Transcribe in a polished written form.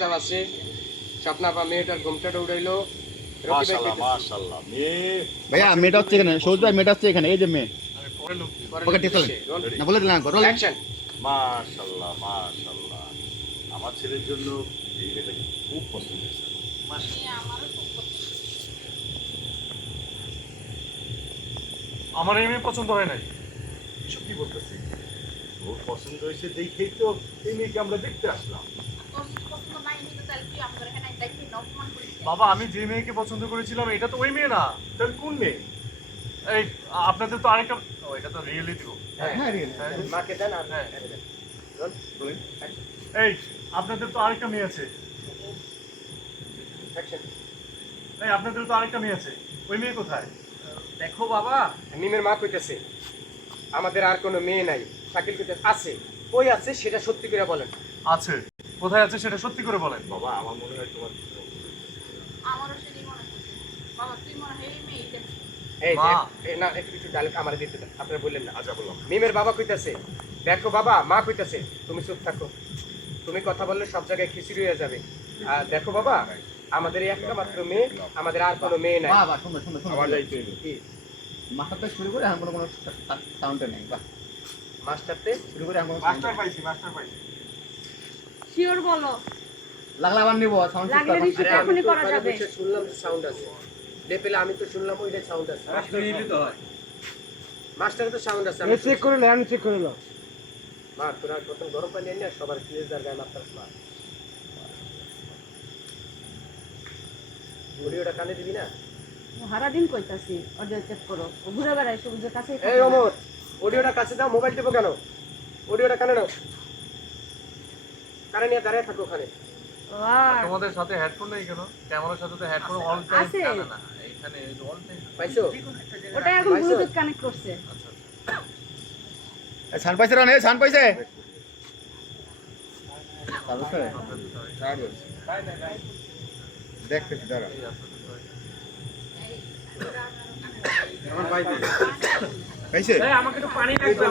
চুপচাপ আছে। স্বপ্নাপা মেয়েটার ঘুমটাটা উড়াইলো। মাশাআল্লাহ মাশাআল্লাহ মেয়ে ভাইয়া মেয়েটা হচ্ছে এখানে, সৌদ ভাই মেয়েটা হচ্ছে এখানে, এই যে মেয়ে। ওকে ঠিক আছে না বলে দিলাম রোল অ্যাকশন। মাশাআল্লাহ মাশাআল্লাহ আমার ছেলের জন্য এই মেয়েটাকে খুব পছন্দ হয়েছে আমার এই মেয়ে পছন্দ হয় নাই। এসব কি বলতেছি ওর পছন্দ হয়েছে দেখেই তো এই মেয়েকে আমরা দেখতে আসলাম বাবা আমি যে মেয়েকে পছন্দ করেছিলাম এটা তো ওই মেয়ে না। তাহলে কোন মেয়ে এই আপনাদের তো আরেকটা, ও এটা তো রিয়েলিটি গো। হ্যাঁ রিয়েল মাকে দেন আর হ্যাঁ। রোল বলেন এই আপনাদের তো আরেকটা মেয়ে আছে। অ্যাকশন। এই আপনাদের তো আরেকটা মেয়ে আছে, ওই মেয়ে কোথায়? দেখো বাবা, মিমের মা কইতেছে আমাদের আর কোনো মেয়ে নাই। শাকিল কইতেছে আছে, কই আছে সেটা সত্যি করে বলেন। আছে, কোথায় আছে সেটা সত্যি করে বলেন। বাবা আমার মনে হয় তোমার আমারও সেটাই মনে হচ্ছে। বাবা তুই মনে হয় এই মেয়ে দেখছিস। এই মা। যে না একটু কিছু ডায়লগ আমারে দিতে দেন, আপনারা বললেন না। আচ্ছা বললাম মিমের বাবা কইতাছে দেখো বাবা, মা কইতাছে তুমি চুপ থাকো, তুমি কথা বললে সব জায়গায় খিচুড়ি হয়ে যাবে। আর দেখো বাবা, আমাদের এই একটা মাত্র মেয়ে, আমাদের আর কোনো মেয়ে নাই। বাহ সুন্দর সুন্দর আমার সুন্দর যাইতে হইলো কি মাথাটা শুরু করে এখন কোনো সাউন্ড নেই। বাহ মাস্টারতে শুরু করে এখন কোনো মাস্টার পাইছি, মাস্টার পাইছি। শিওর বলো। লাগলে আবার নিব সাউন্ড লাগলে সিস্টেম রিসিভ এখনই করা যাবে। শুনলাম সাউন্ড আছে, লেপেলে আমি তো শুনলাম ওইটা সাউন্ড আছে। মাস্টারে তো সাউন্ড আছে। চেক করে লো, আমি চেক করে লো। মা তোরা প্রথম গরম পানি এনে সবার ক্লিয়ার গায়ে মাত্রা মা ভিডিওটা কানে দিবি না। সারা দিন কইতাছি অডিও চেক করো, ও ঘুরে বেড়ায় সবুজের কাছে। এই অমর, অডিওটা কাছে দাও, মোবাইল টিপো কেন? অডিওটা কানে নাও, কানে নিয়ে দাঁড়িয়ে থাকো ওখানে। তোমাদের সাথে হেডফোন নেই কেন? ক্যামেরার সাথে তো হেডফোন অল টাইম। আছে। না না এখানে অল টাইম। পাইছো? ওটা এখন ব্লুটুথ কানেক্ট করছে। সান পাইছে রে, সান পাইছে দেখতেছি দাঁড়া পাইছে আমাকে একটু পানি লাগবে।